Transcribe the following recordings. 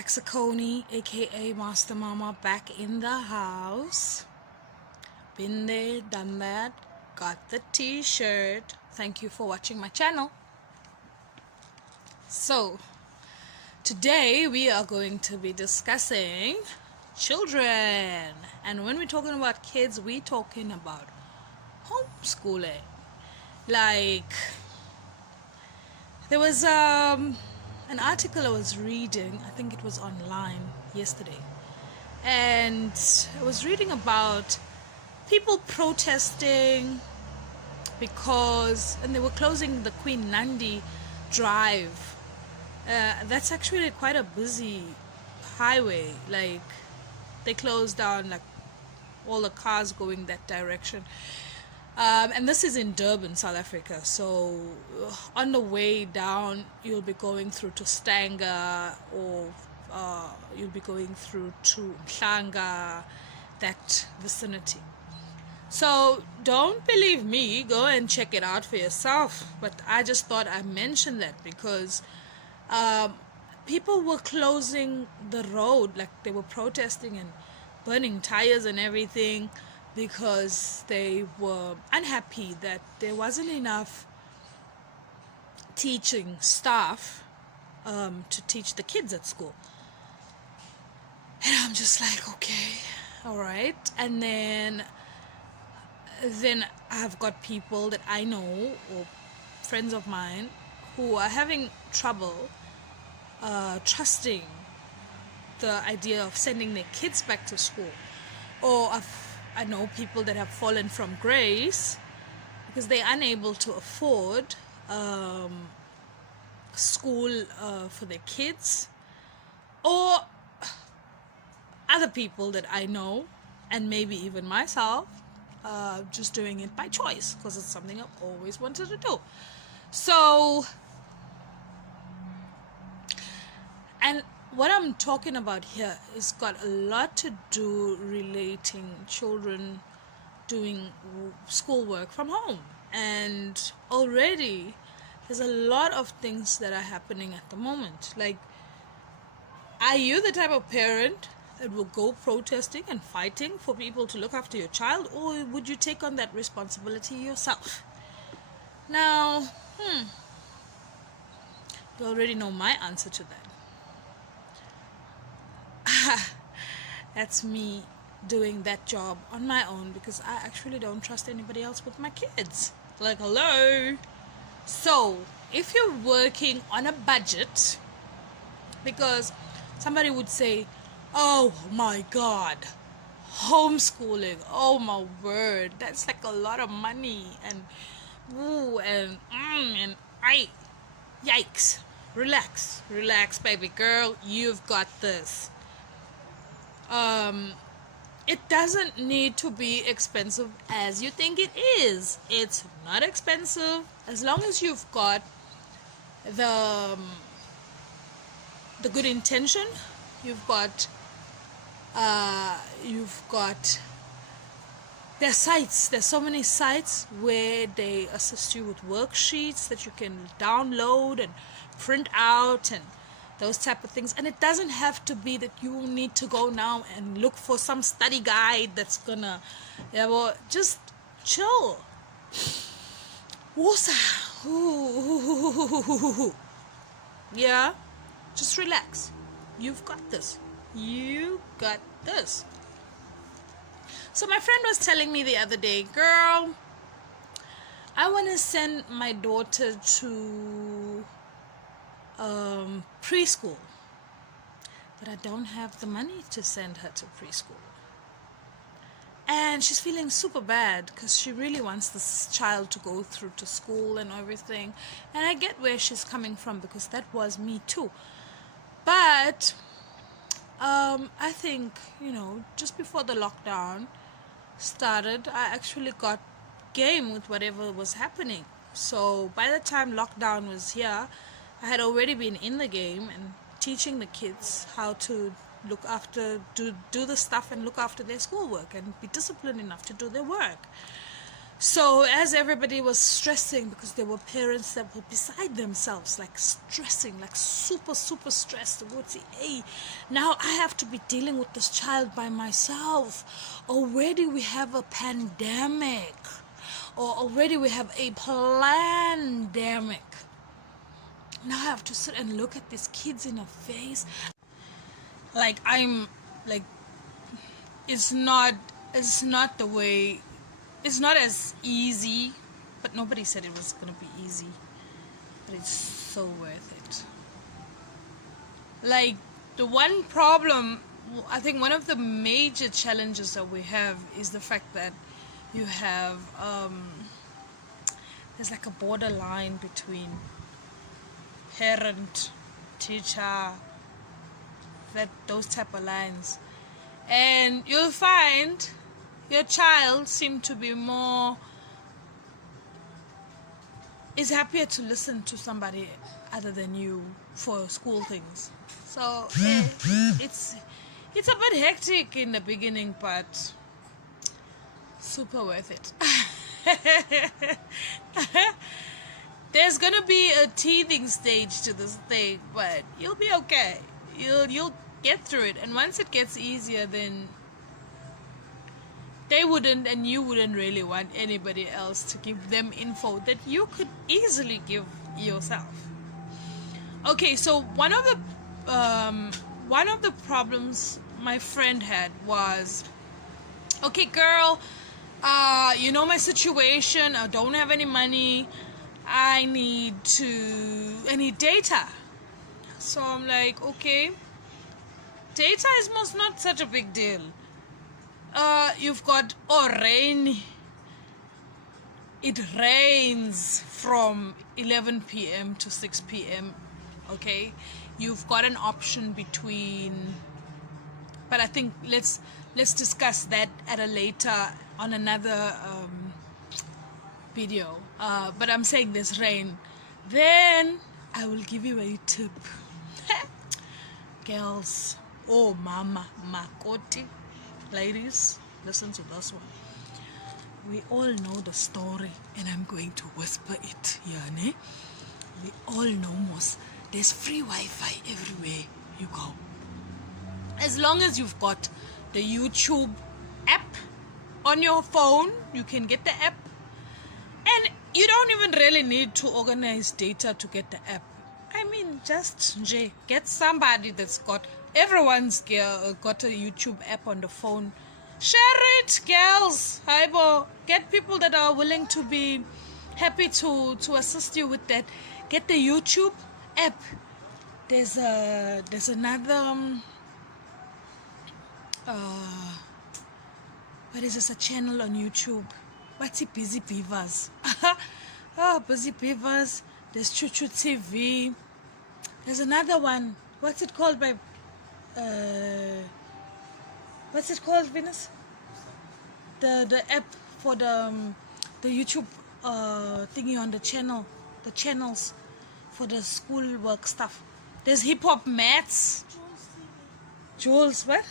Aksokoni, aka MasterMaMa, back in the house. Been there, done that, got the t-shirt. Thank you for watching my channel. So, today we are going to be discussing children. And when we're talking about kids, we're talking about homeschooling. Like, there was an article I was reading, I think it was online yesterday, and I was reading about people protesting and they were closing the Queen Nandi Drive. That's actually quite a busy highway. Like, they closed down like all the cars going that direction. And this is in Durban, South Africa. So on the way down, you'll be going through to Stanger, or you'll be going through to Mhlanga, that vicinity. So don't believe me, go and check it out for yourself. But I just thought I'd mention that because people were closing the road, like they were protesting and burning tires and everything, because they were unhappy that there wasn't enough teaching staff to teach the kids at school. And I'm just like, okay, all right. And then I've got people that I know, or friends of mine, who are having trouble trusting the idea of sending their kids back to school. Or I know people that have fallen from grace because they're unable to afford school for their kids, or other people that I know, and maybe even myself, just doing it by choice because it's something I've always wanted to do. So, and what I'm talking about here has got a lot to do relating children doing schoolwork from home. And already there's a lot of things that are happening at the moment. Like, are you the type of parent that will go protesting and fighting for people to look after your child, or would you take on that responsibility yourself? Now, you already know my answer to that. That's me doing that job on my own because I actually don't trust anybody else with my kids. Like, hello. So if you're working on a budget, because somebody would say, oh my god, homeschooling, oh my word, that's like a lot of money, and yikes. Relax baby girl, you've got this. It doesn't need to be expensive as you think it is. It's not expensive as long as you've got the good intention. You've got there's sites. There's so many sites where they assist you with worksheets that you can download and print out and those type of things. And it doesn't have to be that you need to go now and look for some study guide that's gonna, just chill. Woosah. Yeah, just relax. You've got this. You got this. So my friend was telling me the other day, girl, I want to send my daughter to preschool, but I don't have the money to send her to preschool. And she's feeling super bad because she really wants this child to go through to school and everything. And I get where she's coming from because that was me too. But I think, just before the lockdown started, I actually got game with whatever was happening. So by the time lockdown was here, I had already been in the game and teaching the kids how to look after, do the stuff and look after their schoolwork and be disciplined enough to do their work. So as everybody was stressing, because there were parents that were beside themselves, like stressing, like super stressed, would say, hey, now I have to be dealing with this child by myself. Already we have a pandemic, or already we have a pandemic. Now I have to sit and look at these kids in the face. Like, I'm like, it's not the way, it's not as easy, but nobody said it was gonna be easy, but it's so worth it. Like, the one problem, I think one of the major challenges that we have is the fact that you have there's like a borderline between parent, teacher, those type of lines, and you'll find your child seem to be is happier to listen to somebody other than you for school things. So it's a bit hectic in the beginning, but super worth it. There's gonna be a teething stage to this thing, but you'll be okay. You'll get through it, and once it gets easier, then they wouldn't and you wouldn't really want anybody else to give them info that you could easily give yourself. Okay, so one of the problems my friend had was, okay, girl, you know my situation, I don't have any money, I need data. So I'm like, okay, data is most not such a big deal. You've got rain. It rains from 11 p.m. to 6 p.m. Okay, you've got an option between, but I think let's discuss that at a later on another video. But I'm saying there's rain. Then I will give you a tip. Girls, oh mama, makoti. Ladies, listen to this one. We all know the story, and I'm going to whisper it here, ne? We all know most. There's free Wi-Fi everywhere you go. As long as you've got the YouTube app on your phone, you can get the app. And you don't even really need to organize data to get the app. I mean, just get somebody that's got, everyone's got a YouTube app on the phone. Share it, girls. Haibo. Get people that are willing to be happy to assist you with that. Get the YouTube app. There's another what is this, a channel on YouTube? What's it? Busy Beavers. Oh, Busy Beavers. There's Chuchu TV. There's another one. What's it called, babe? What's it called, Venus? The app for the YouTube thingy on the channel, the channels for the schoolwork stuff. There's Hip Hop Mats. Jules, what?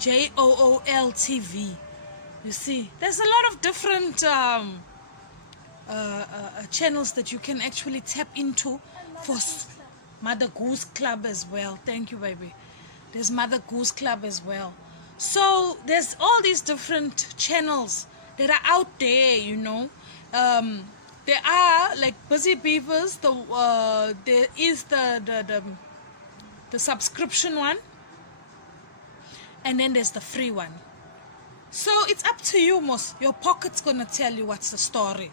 JOOL TV. You see, there's a lot of different channels that you can actually tap into for Mother Goose Club as well. Thank you, baby. There's Mother Goose Club as well. So there's all these different channels that are out there, you know. There are like Busy Beavers. There is the subscription one, and then there's the free one. So it's up to you, most. Your pocket's gonna tell you what's the story,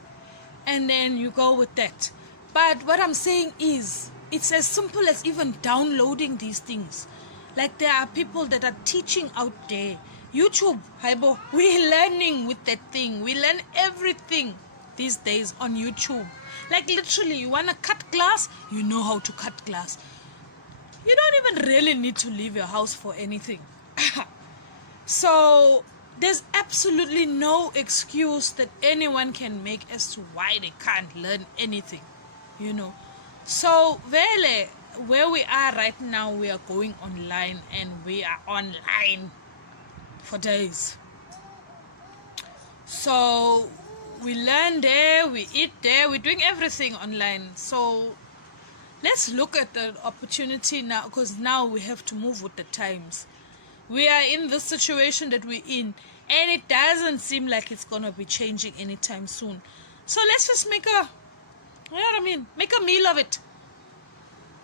and then you go with that. But what I'm saying is, it's as simple as even downloading these things. Like, there are people that are teaching out there. YouTube, Haibo, we're learning with that thing. We learn everything these days on YouTube. Like, literally, you want to cut glass, you know how to cut glass. You don't even really need to leave your house for anything. So there's absolutely no excuse that anyone can make as to why they can't learn anything, you know. So vele, where we are right now, we are going online, and we are online. for days. So we learn there, we eat there, we're doing everything online. So let's look at the opportunity now, because now we have to move with the times. We are in the situation that we're in, and it doesn't seem like it's going to be changing anytime soon. So let's just make a meal of it.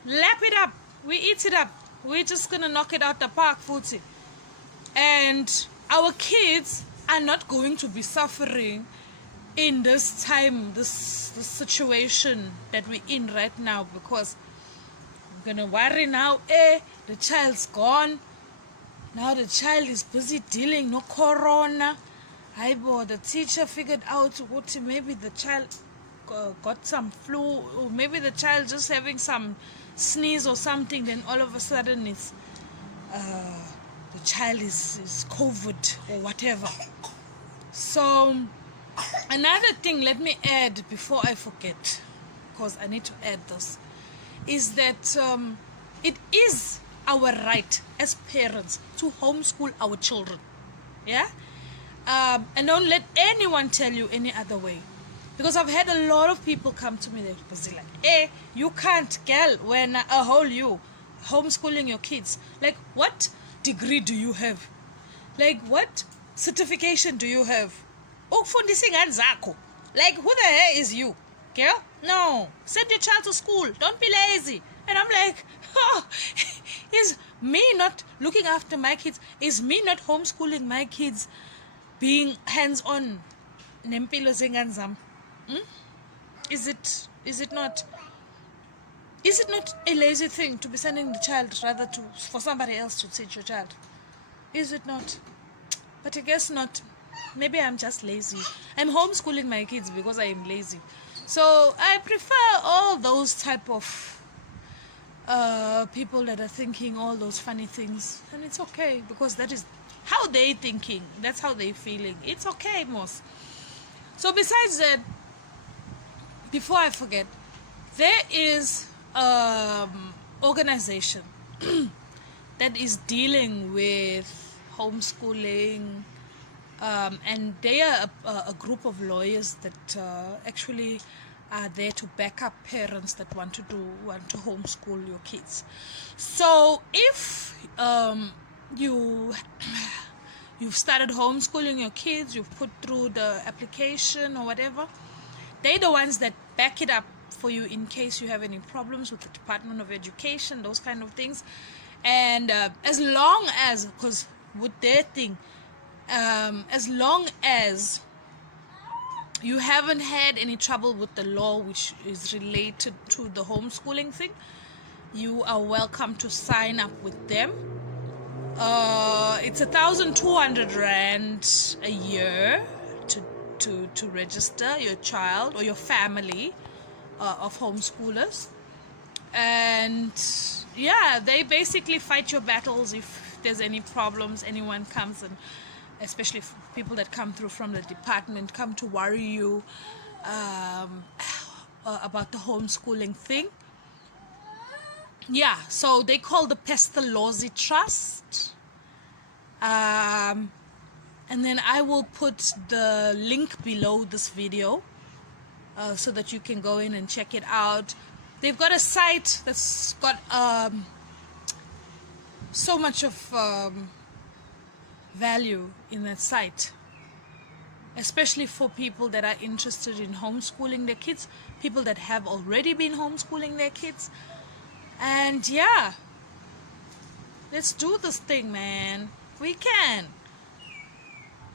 Lap it up. We eat it up. We're just going to knock it out the park, Futi. And our kids are not going to be suffering in this time, this situation that we're in right now, because we're going to worry now, the child's gone. Now the child is busy dealing no corona. The teacher figured out what maybe the child got some flu, or maybe the child just having some sneeze or something, then all of a sudden it's the child is COVID or whatever. So another thing, let me add before I forget, because I need to add this, is that it is our right as parents to homeschool our children. Yeah? And don't let anyone tell you any other way. Because I've had a lot of people come to me, they're busy like, you can't, girl, when a whole you homeschooling your kids. Like, what degree do you have? Like, what certification do you have? Like, who the hell is you, girl? No, send your child to school. Don't be lazy. And I'm like, is me not looking after my kids, is me not homeschooling my kids being hands-on? Is it not a lazy thing to be sending the child rather for somebody else to teach your child? Is it not? But I guess not. Maybe I'm just lazy. I'm homeschooling my kids because I am lazy. So I prefer all those type of people that are thinking all those funny things, and it's okay, because that is how they thinking, that's how they feeling. It's okay, most. So besides that, before I forget, there is organization that is dealing with homeschooling, and they are a group of lawyers that actually are there to back up parents that want to homeschool your kids. So if you've started homeschooling your kids, you've put through the application or whatever, they're the ones that back it up for you in case you have any problems with the Department of Education, those kind of things. And as long as, because with their thing, as long as you haven't had any trouble with the law which is related to the homeschooling thing, you are welcome to sign up with them. It's 1,200 rand a year to register your child or your family of homeschoolers. And yeah, they basically fight your battles if there's any problems. Anyone comes, and especially people that come through from the department come to worry you about the homeschooling thing. Yeah, so they call the Pestalozzi Trust. And then I will put the link below this video so that you can go in and check it out. They've got a site that's got so much of value in that site, especially for people that are interested in homeschooling their kids, people that have already been homeschooling their kids. And yeah, let's do this thing, man. We can.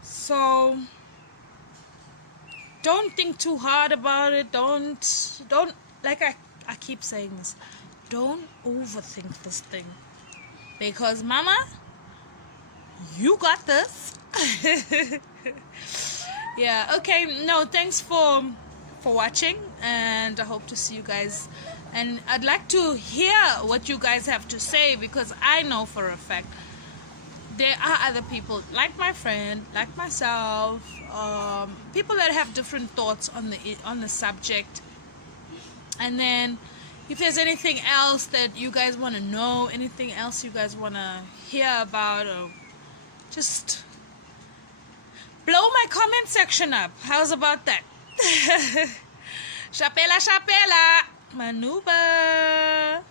So don't think too hard about it. Don't like I keep saying this, don't overthink this thing, because mama, you got this. Yeah, okay, no, thanks for watching, and I hope to see you guys, and I'd like to hear what you guys have to say, because I know for a fact there are other people like my friend, like myself, people that have different thoughts on the subject. And then if there's anything else that you guys want to know, anything else you guys want to hear about, or just Blow my comment section up. How's about that? Chapela, chapela. Manuba.